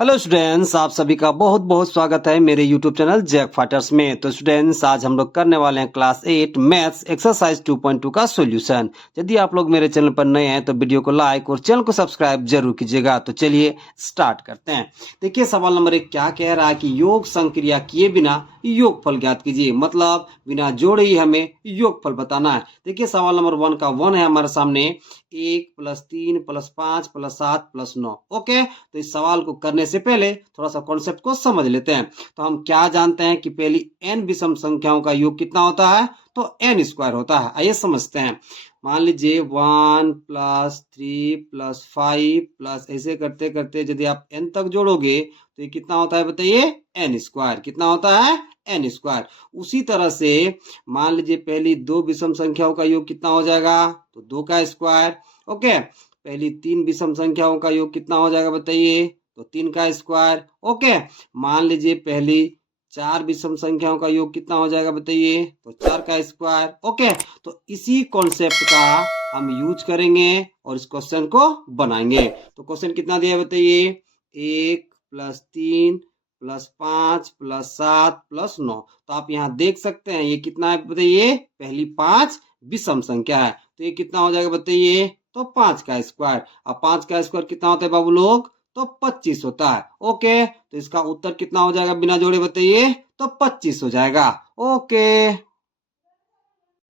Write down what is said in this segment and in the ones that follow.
Hello students, आप सभी का बहुत बहुत स्वागत है मेरे यूट्यूब चैनल जैक फाइटर्स में। तो स्टूडेंट्स, आज हम लोग करने वाले हैं क्लास 8 मैथ्स एक्सरसाइज 2.2 का सॉल्यूशन। यदि आप लोग मेरे चैनल पर नए हैं तो वीडियो को लाइक और चैनल को सब्सक्राइब जरूर कीजिएगा। तो चलिए स्टार्ट करते हैं। देखिए, सवाल नंबर 1 क्या कह रहा है कि योग संक्रिया किए बिना योगफल ज्ञात कीजिए। मतलब बिना जोड़े ही हमें योगफल बताना है। देखिए, सवाल नंबर 1 का 1 है हमारे सामने, 1 + 3 + 5 + 7 + 9। ओके, तो इस सवाल को करने से पहले थोड़ा सा कॉन्सेप्ट को समझ लेते हैं। तो हम क्या जानते हैं कि पहली n विषम संख्याओं का योग कितना होता है? तो n² होता है। आइए समझते हैं। मान लीजिए 1 + 3 + 5 ऐसे करते करते यदि आप n तक जोड़ोगे तो ये कितना होता है बताइए? n²। कितना होता है? n²। उसी तरह से मान लीजिए पहली 2 विषम संख्याओं का योग कितना हो जाएगा? तो 2 का स्क्वायर। ओके, पहली 3 विषम संख्याओं का योग कितना हो जाएगा बताइए? तो 3 का स्क्वायर। ओके, मान लीजिए पहली 4 विषम संख्याओं का योग कितना हो जाएगा बताइए? तो 4 का स्क्वायर। ओके, तो इसी कॉन्सेप्ट का हम यूज करेंगे और इस क्वेश्चन को बनाएंगे। तो क्वेश्चन कितना दिया है बताइए? 1 + 3 + 5 + 7 + 9। तो आप यहाँ देख सकते हैं ये कितना है बताइए? पहली 5 विषम संख्या है, तो ये कितना हो जाएगा बताइए? तो 5 का स्क्वायर। अब 5 का स्क्वायर कितना होता है बाबू लोग? तो 25 होता है। ओके, तो इसका उत्तर कितना हो जाएगा बिना जोड़े बताइए? तो 25 हो जाएगा। ओके,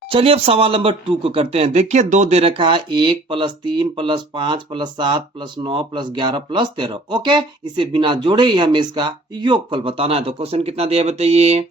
चलिए अब सवाल नंबर 2 को करते हैं। देखिए, 2 दे रखा है, 1 + 3 + 5 + 7 + 9 + 11 + 13। ओके, इसे बिना जोड़े ही हमें इसका योगफल बताना है। तो क्वेश्चन कितना दिया बताइए?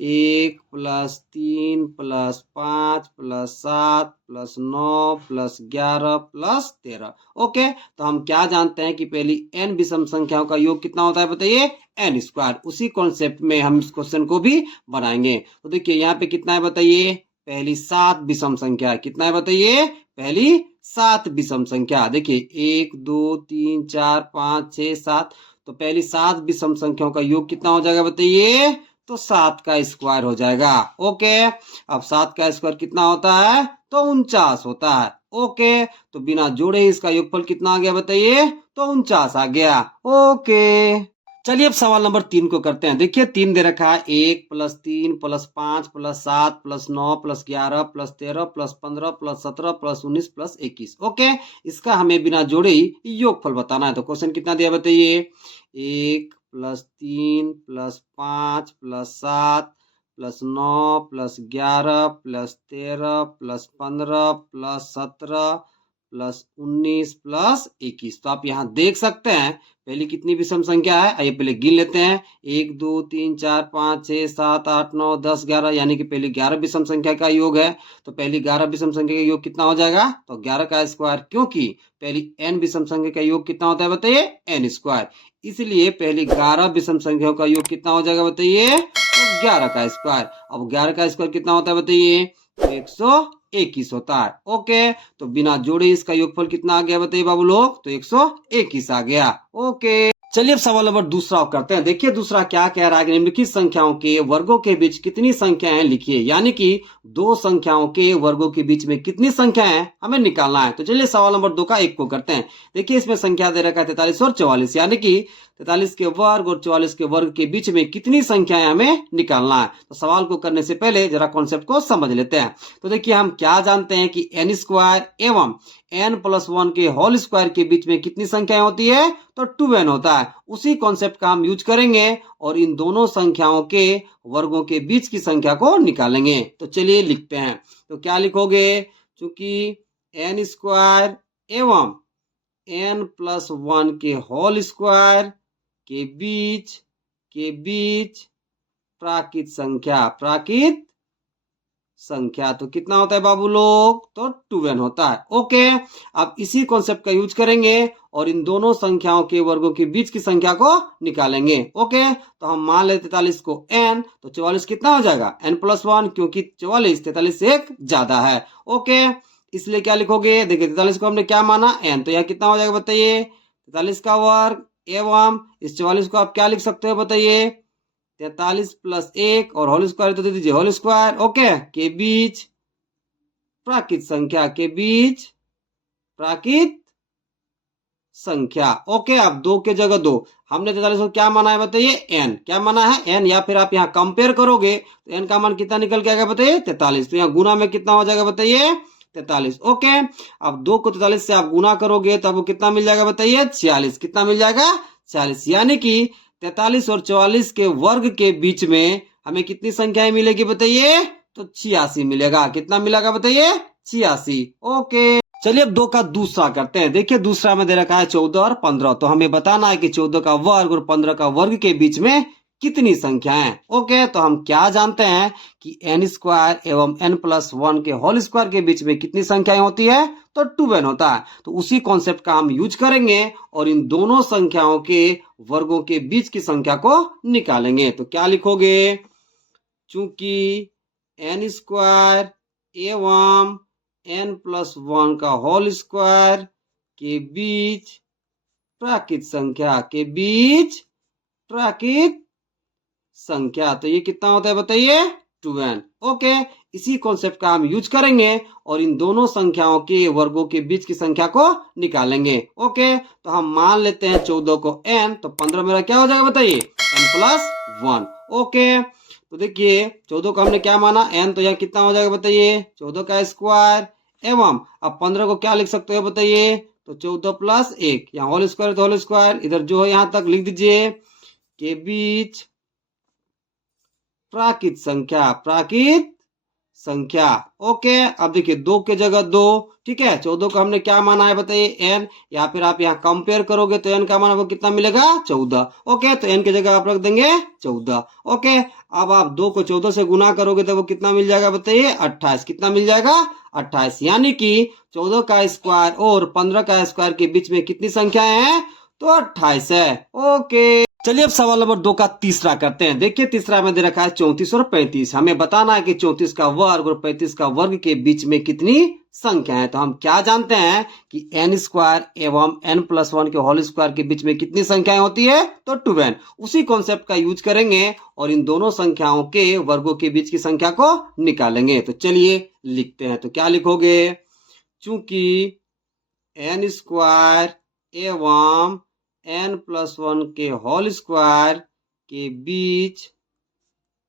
1 + 3 + 5 + 7 + 9 + 11 + 13। ओके, तो हम क्या जानते हैं कि पहली n विषम संख्याओं का योग कितना होता है बताइए? n²। उसी कॉन्सेप्ट में हम इस क्वेश्चन को भी बनाएंगे। तो देखिए यहाँ पे कितना है बताइए? पहली 7 विषम संख्या। कितना है बताइए? पहली 7 विषम संख्या। देखिए 1 2 3 4 5 6 7। तो पहली 7 विषम संख्याओं का योग कितना हो जाएगा बताइए? तो 7 का स्क्वायर हो जाएगा। ओके, अब 7 का स्क्वायर कितना होता है? तो 49 होता है। ओके, तो बिना जोड़े इसका योगफल कितना आ गया बताइए? तो 49 आ गया। ओके, चलिए अब सवाल नंबर 3 को करते हैं। देखिए 3 दे रखा है, 1 + 3 + 5 + 7 + 9 + 11 + 13 + 15 + 17 + 19 + 21। ओके, इसका हमें बिना जोड़े ही योगफल बताना है। तो क्वेश्चन कितना दिया बताइए? 1 + 3 + 5 + 7 + 9 + 11 + 13 + 15 + 17 + 19 + 21। तो आप यहाँ देख सकते हैं पहली कितनी विषम संख्या है? आइए पहले गिन लेते हैं। 1 2 3 4 5 6 7 8 9 10 11, यानी कि पहली 11 विषम संख्या का योग है। तो पहली 11 विषम संख्या का योग कितना हो जाएगा? तो 11 का स्क्वायर, क्योंकि पहली n विषम संख्या का योग कितना होता है बताइए? n²। इसलिए पहली 11 विषम संख्याओं का योग कितना हो जाएगा बताइए? तो 11 का स्क्वायर। अब 11 का स्क्वायर कितना होता है बताइए? तो 121 होता है। ओके, तो बिना जोड़े इसका योगफल कितना आ गया बताइए बाबू लोग? तो 121 आ गया। ओके, चलिए अब सवाल नंबर दूसरा करते हैं। देखिए दूसरा क्या कह रहा है कि निम्नलिखित संख्याओं के वर्गों के बीच कितनी संख्याएं लिखिए। यानी कि दो संख्याओं के वर्गों के बीच में कितनी संख्याएं हमें निकालना है। तो चलिए सवाल नंबर 2 का 1 को करते हैं। देखिए इसमें संख्या दे रखा है 43 और 44, यानी कि 43 के वर्ग और 44 के वर्ग के बीच में कितनी संख्याएं हमें निकालना है। तो सवाल को करने से पहले जरा कॉन्सेप्ट को समझ लेते हैं। तो देखिए हम क्या जानते हैं कि n² एवं n+1 के होल स्क्वायर के बीच में कितनी संख्याएं होती है? तो 2n होता है। उसी कॉन्सेप्ट का हम यूज करेंगे और इन दोनों संख्याओं के वर्गों के बीच की संख्या को निकालेंगे। तो चलिए लिखते हैं। तो क्या लिखोगे? चूंकि n² एवं n+1 के होल स्क्वायर के बीच प्राकृत संख्या तो कितना होता है बाबू लोग? तो 2n होता है। ओके, अब इसी कॉन्सेप्ट का यूज करेंगे और इन दोनों संख्याओं के वर्गों के बीच की संख्या को निकालेंगे। ओके, तो हम मान लेते 43 को n, तो 44 कितना हो जाएगा? n+1, क्योंकि 44 43 से एक ज्यादा है। ओके, इसलिए क्या लिखोगे? देखिए 43 को हमने क्या माना? n, तो यह कितना हो जाएगा बताइए? 43 का वर्ग एवं इस 44 को आप क्या लिख सकते हो बताइए? 43 + 1 और होल स्क्वायर तो दे दीजिए होल स्क्वायर। ओके, के बीच प्राकृत संख्या। ओके, अब 2 के जगह 2, हमने 43 को क्या माना है बताइए, एन। क्या माना है, एन। या फिर आप यहाँ कंपेयर करोगे तो एन का मान कितना निकल के आएगा बताइए, 43। तो यहाँ गुना में कितना हो जाएगा बताइए, 43। ओके, अब 2 को 43 से आप गुना करोगे तो आपको कितना मिल जाएगा बताइए, 46। कितना मिल जाएगा, 46। यानी कि 43 और 44 के वर्ग के बीच में हमें कितनी संख्याएं मिलेगी बताइए, तो 86 मिलेगा। कितना मिलेगा बताइए, 86। ओके, चलिए अब 2 का दूसरा करते हैं। देखिए दूसरा में दे रखा है 14 और 15, तो हमें बताना है कि 14 का वर्ग और 15 का वर्ग के बीच में कितनी संख्याएं। ओके, तो हम क्या जानते हैं कि एन स्क्वायर एवं एन प्लस 1 के होल स्क्वायर के बीच में कितनी संख्याएं होती है, तो 2n होता है। तो उसी कॉन्सेप्ट का हम यूज करेंगे और इन दोनों संख्याओं के वर्गों के बीच की संख्या को निकालेंगे। तो क्या लिखोगे, चूंकि एन स्क्वायर एवं एन प्लस 1 का होल स्क्वायर के बीच प्राकृत संख्या के बीच प्राकृत संख्या, तो ये कितना होता है बताइए, 2n। ओके, इसी कॉन्सेप्ट का हम यूज करेंगे और इन दोनों संख्याओं के वर्गों के बीच की संख्या को निकालेंगे। ओके, तो हम मान लेते हैं 14 को n, तो 15 मेरा क्या हो जाएगा बताइए, n प्लस 1। ओके, तो देखिए 14 को हमने क्या माना, n, तो यहाँ कितना हो जाएगा बताइए, 14 का स्क्वायर एवं अब 15 को क्या लिख सकते हो बताइए, तो 14 प्लस 1, यहाँ होल स्क्वायर तो होल स्क्वायर, इधर जो है यहाँ तक लिख दीजिए, के बीच प्राकृत संख्या, प्राकृत संख्या। ओके, अब देखिए 2 के जगह 2, ठीक है। 14 को हमने क्या माना है बताइए, n, या फिर आप यहाँ कंपेयर करोगे तो n का मान आपको कितना मिलेगा, 14। ओके, तो n की जगह आप रख देंगे 14। ओके, अब आप 2 को 14 से गुना करोगे तो वो कितना मिल जाएगा बताइए, 28। कितना मिल जाएगा, 28। यानी कि 14 का स्क्वायर और 15 का स्क्वायर के बीच में कितनी संख्याएं हैं, तो 28 है। ओके, चलिए अब सवाल नंबर 2 का तीसरा करते हैं। देखिए तीसरा में दे रखा है 34 और 35। हमें बताना है कि 34 का वर्ग और 35 का वर्ग के बीच में कितनी संख्या है। तो हम क्या जानते हैं कि एन स्क्वायर एवं एन प्लस 1 के होल स्क्वायर के बीच में कितनी संख्याएं होती है, तो 2n। उसी कॉन्सेप्ट का यूज करेंगे और इन दोनों संख्याओं के वर्गों के बीच की संख्या को निकालेंगे। तो चलिए लिखते हैं। तो क्या लिखोगे, चूंकि एन स्क्वायर एवं n प्लस 1 के होल स्क्वायर के बीच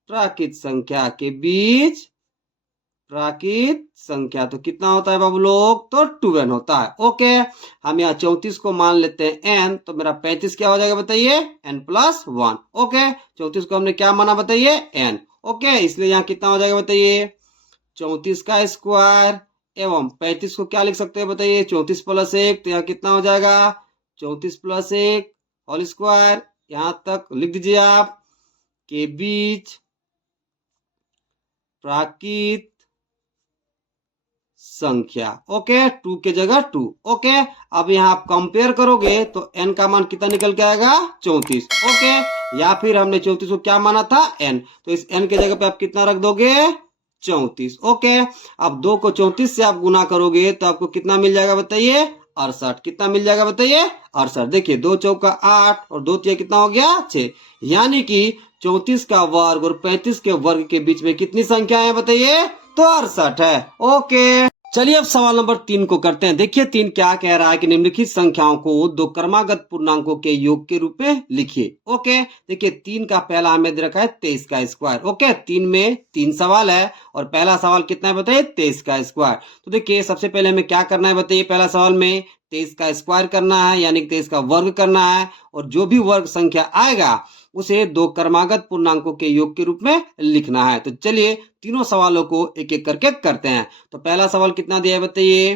प्राकृत संख्या के बीच प्राकृत संख्या, तो कितना होता है बाबू लोग, तो 2n होता है। ओके, हम यहाँ 34 को मान लेते हैं n, तो मेरा 35 क्या हो जाएगा बताइए, n प्लस 1। ओके, 34 को हमने क्या माना बताइए, n। ओके, इसलिए यहाँ कितना हो जाएगा बताइए, 34 का स्क्वायर एवं 35 को क्या लिख सकते हैं बताइए, 34 प्लस 1, तो यहाँ कितना हो जाएगा, 34 प्लस 1 होल स्क्वायर, यहां तक लिख दीजिए आप, के बीच प्राकृत संख्या। ओके, 2 के जगह 2। ओके, अब यहाँ आप कंपेयर करोगे तो n का मान कितना निकल के आएगा, 34। ओके, या फिर हमने 34 को क्या माना था, n, तो इस n के जगह पे आप कितना रख दोगे, 34। ओके, अब 2 को 34 से आप गुना करोगे तो आपको कितना मिल जाएगा बताइए, 68। कितना मिल जाएगा बताइए, 68। देखिए 2 चौका 8 और 2 तिया कितना हो गया, 6। यानी कि 34 का वर्ग और 35 के वर्ग के बीच में कितनी संख्या है बताइए, तो 68 है। ओके, चलिए अब सवाल नंबर 3 को करते हैं। देखिए 3 क्या कह रहा है कि निम्नलिखित संख्याओं को दो क्रमागत पूर्णांकों के योग के रूप में लिखिए। ओके, देखिए 3 का पहला हमें दे रखा है 23 का स्क्वायर। ओके, 3 में 3 सवाल है और पहला सवाल कितना है बताइए, 23 का स्क्वायर। तो देखिए सबसे पहले हमें क्या करना है बताइए, पहला सवाल में 23 का स्क्वायर करना है, यानी 23 का वर्ग करना है, और जो भी वर्ग संख्या आएगा उसे दो क्रमागत पूर्णांकों के योग के रूप में लिखना है। तो चलिए तीनों सवालों को एक एक करके करते हैं। तो पहला सवाल कितना दिया है बताइए,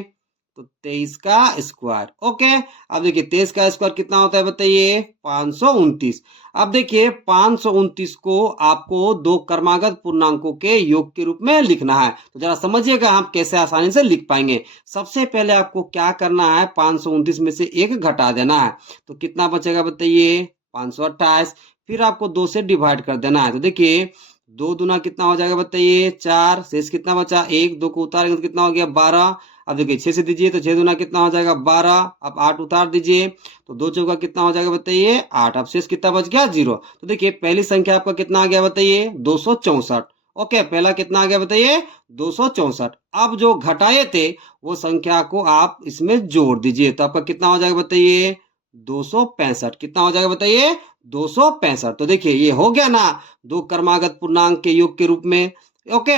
तो 23 का स्क्वायर। ओके, अब देखिए 23 का स्क्वायर कितना होता है बताइए, 529। अब देखिए 529 को आपको दो क्रमागत पूर्णांकों के योग के रूप में लिखना है। तो जरा समझिएगा आप कैसे आसानी से लिख पाएंगे। सबसे पहले आपको क्या करना है, 529 में से एक घटा देना है, तो कितना बचेगा बताइए, 528। फिर आपको 2 से डिवाइड कर देना है। तो देखिए 2 दूना कितना हो जाएगा बताइए, 4, शेष कितना बचा, 1, 2 को उतारेंगे तो कितना हो गया, 12। अब देखिए 6 से दीजिए तो 6 दूना कितना हो जाएगा, 12। अब 8 उतार दीजिए तो 2 चौका कितना हो जाएगा बताइए, 8। अब शेष कितना बच गया, 0। तो देखिए पहली संख्या आपका कितना आ गया बताइए, 264। ओके, पहला कितना आ गया बताइए, 264। अब जो घटाए थे वो संख्या को आप इसमें जोड़ दीजिए, तो आपका कितना हो जाएगा बताइए, 265। कितना हो जाएगा बताइए? 265। तो देखिए ये हो गया ना दो क्रमागत पूर्णांक के योग के रूप में। ओके,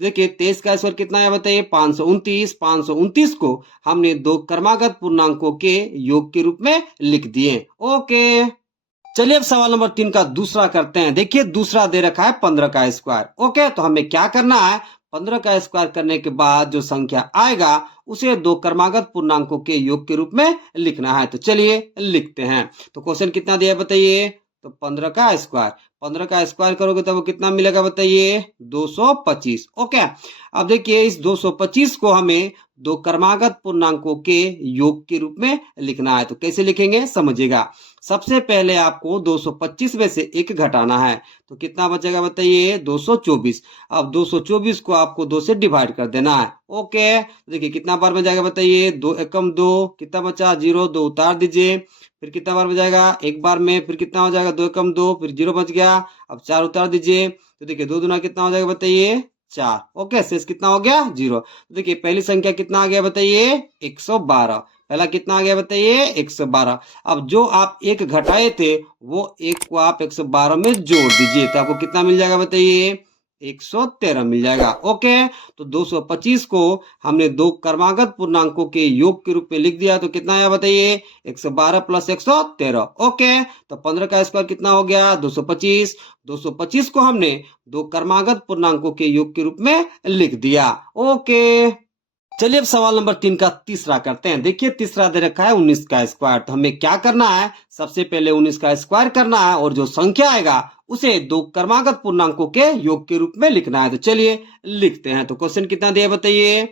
देखिए 23 का स्क्वायर कितना है बताइए? 529। 529 को हमने दो क्रमागत पूर्णांकों के योग के रूप में लिख दिए। ओके, चलिए अब सवाल नंबर 3 का दूसरा करते हैं। देखिए दूसरा दे रखा है 15 का स्क्वायर। ओके, तो हमें क्या करना है? 15 का स्क्वायर करने के बाद जो संख्या आएगा उसे दो क्रमागत पूर्णांकों के योग के रूप में लिखना है। तो चलिए लिखते हैं। तो क्वेश्चन कितना दिया बताइए? तो 15 का स्क्वायर, 15 का स्क्वायर करोगे तो वो कितना मिलेगा बताइए? 225। ओके, अब देखिए इस 225 को हमें दो क्रमागत पूर्णांकों के योग के रूप में लिखना है। तो कैसे लिखेंगे समझिएगा। सबसे पहले आपको 225 में से एक घटाना है। तो कितना बचेगा बताइए? 224। अब 224 को आपको 2 से डिवाइड कर देना है। ओके, देखिए कितना बार में जाएगा बताइए? 2 एकम 2, कितना बचा? 0, 2 उतार दीजिए। फिर कितना बार में जाएगा? एक बार में। फिर कितना हो जाएगा? 2 एकम 2, फिर 0 बच गया। अब 4 उतार दीजिए। तो देखिए 2 दूना कितना हो जाएगा बताइए? 4। ओके, शेष कितना हो गया? 0। तो देखिए पहली संख्या कितना आ गया बताइए? 112। पहला कितना आ गया बताइए? 112। अब जो आप एक घटाए थे वो एक को आप 112 में जोड़ दीजिए तो आपको कितना मिल जाएगा बताइए? 113 मिल जाएगा। ओके, तो 225 को हमने दो क्रमागत पूर्णांकों के योग के रूप में लिख दिया। तो कितना आया बताइए? 112 प्लस 113। ओके, तो 15 का स्क्वायर कितना हो गया? 225। 225 को हमने दो क्रमागत पूर्णांकों के योग के रूप में लिख दिया। ओके, चलिए अब सवाल नंबर 3 का तीसरा करते हैं। देखिए तीसरा दे रखा है 19 का स्क्वायर। तो हमें क्या करना है? सबसे पहले 19 का स्क्वायर करना है और जो संख्या आएगा उसे दो क्रमागत पूर्णांकों के योग के रूप में लिखना है। तो चलिए लिखते हैं। तो क्वेश्चन कितना दिया बताइए?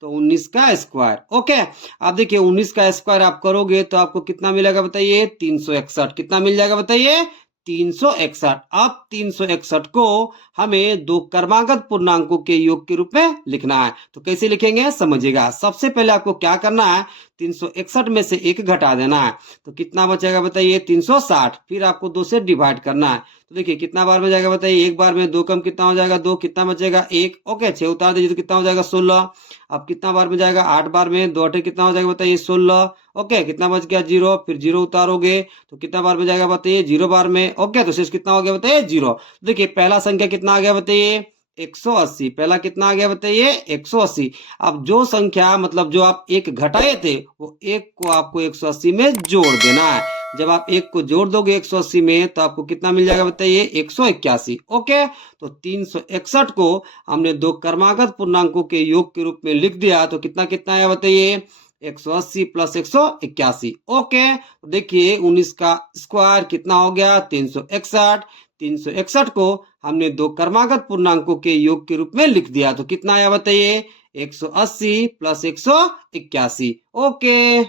तो 19 का स्क्वायर। ओके, अब देखिए 19 का स्क्वायर आप करोगे तो आपको कितना मिलेगा बताइए? 361। कितना मिल जाएगा बताइए? 361। अब 361 को हमें दो क्रमागत पूर्णांकों के योग के रूप में लिखना है। तो कैसे लिखेंगे समझिएगा। सबसे पहले आपको क्या करना है? 361 में से एक घटा देना है। तो कितना बचेगा बताइए? 360। फिर आपको 2 से डिवाइड करना है। तो देखिए कितना बार में जाएगा बताइए? एक बार में। 2 कम कितना हो जाएगा? 2। कितना बचेगा? 1। ओके, 6 उतार दीजिए तो कितना हो जाएगा? 16। अब कितना बार में जाएगा? 8 बार में। 2 8 कितना हो जाएगा बताइए? 16। ओके, कितना बच गया? 0। फिर 0 उतारोगे तो कितना बार में जाएगा बताइए? 0 बार में। ओके, तो शेष कितना हो गया बताइए? 0। देखिए पहला संख्या कितना आ गया बताइए? 180। पहला कितना आ गया बताइए? 180। अब जो संख्या मतलब जो आप एक घटाए थे वो एक को आपको 180 में जोड़ देना है। जब आप एक को जोड़ दोगे 180 में तो आपको कितना मिल जाएगा बताइए? 181। ओके, तो 361 को हमने दो क्रमागत पूर्णांकों के योग के रूप में लिख दिया। तो कितना कितना आया बताइए? 180 प्लस 181। ओके, तो देखिए 19 का स्क्वायर कितना हो गया? 361। 361 को हमने दो क्रमागत पूर्णांकों के योग के रूप में लिख दिया। तो कितना आया बताइए? 180 प्लस 181। ओके,